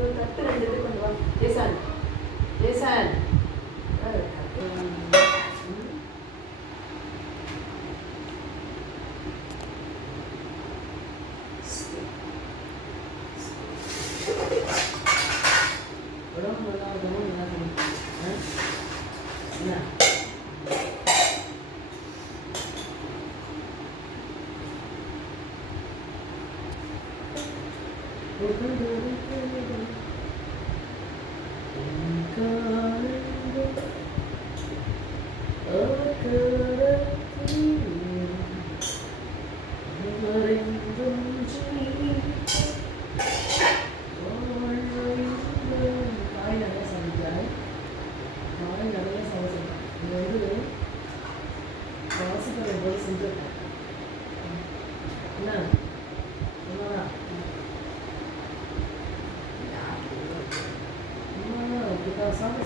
ஒரு தட்டு ரெண்டு இது கொண்டு வா. ஜேசன் ஜேசன் உடம்பு நல்லா இருக்கணும். நல்லா இருக்கணும். என்ன காய் நிறைய சமைச்சாய். காய் நிறைய சமைச்சேன். இது வந்து வாசிக்கிற போது செஞ்சிருக்கேன். என்ன இப்படிதான் சாமி